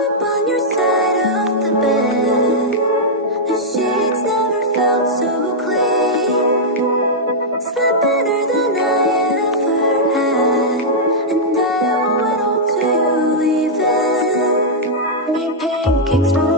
up on your side of the bed. The sheets never felt so clean. Slept better than I ever had, and I owe it all to you leaving. Made pancakes for